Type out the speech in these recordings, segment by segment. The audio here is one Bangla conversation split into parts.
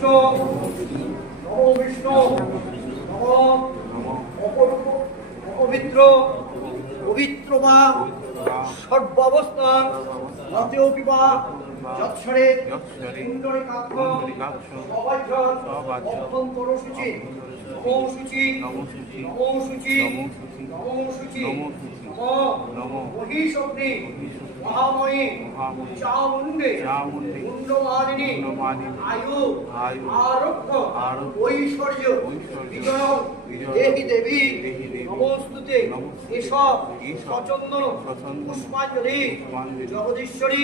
বিষ্ণু নমো বিষ্ণু নমো অপরূপ অপবিত্র পবিত্র বা সর্বাবস্থান মতেও বিবা যৎসরে কুণ্ডলিকাক্ষ সবাহ্য অভ্যন্তর সূচি নমো সূচি নমো সূচি নমো সূচি নমো মহিষগ্নি মহাময়ী চামুণ্ডে মুণ্ডমালিনী আয়ু আরোগ্য ঐশ্বর্য বিজয় দেহি দেবী নমস্তুতে এসব সচন্দন পুষ্পাঞ্জলি জগদীশ্বরী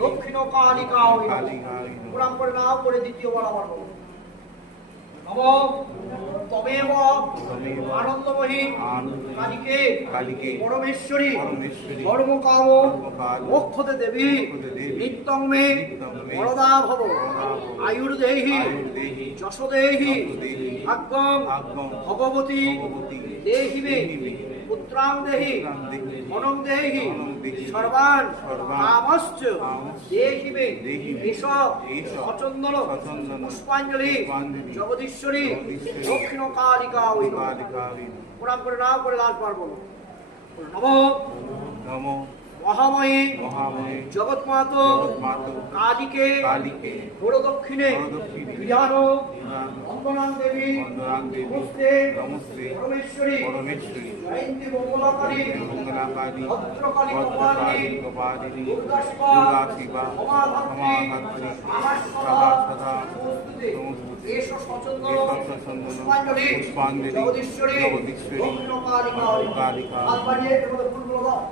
দক্ষিণ কালিকা প্রণাম করে নাও করে দ্বিতীয়বার আমার নম তমেব আনন্দময়ী কালিকে পরমেশ্বরী ধর্মকাম মোক্ষদে দেবী নিত্যং মে বরদা ভব আয়ুর্দেহি যশোদেহি ভাগ্যং ভগবতী দেহি মে পুত্রাং দেহি ধনং দেহি সর্বান কামশ্চ দেহি মে এসব সচন্দন পুষ্পাঞ্জলি জগদীশ্বরী দক্ষিণ কালিকা প্রণাম করে নাও করে লাল পারব নম মহাময়ী জগৎমাত কালিকে বড় দক্ষিণে বিধানো বন্দনাং দেবী নমস্তে পরমেশ্বরী জয়ন্তী মঙ্গলাকালী ভদ্রকালী কপালিনী দুর্গা শিবা ক্ষমাধাত্রী আমার সদা এস সচন্দন পুষ্পাঞ্জলি জগদীশ্বরী দক্ষিণ কালিকা আলবাড়িয়ে ফুলগুলো দাও।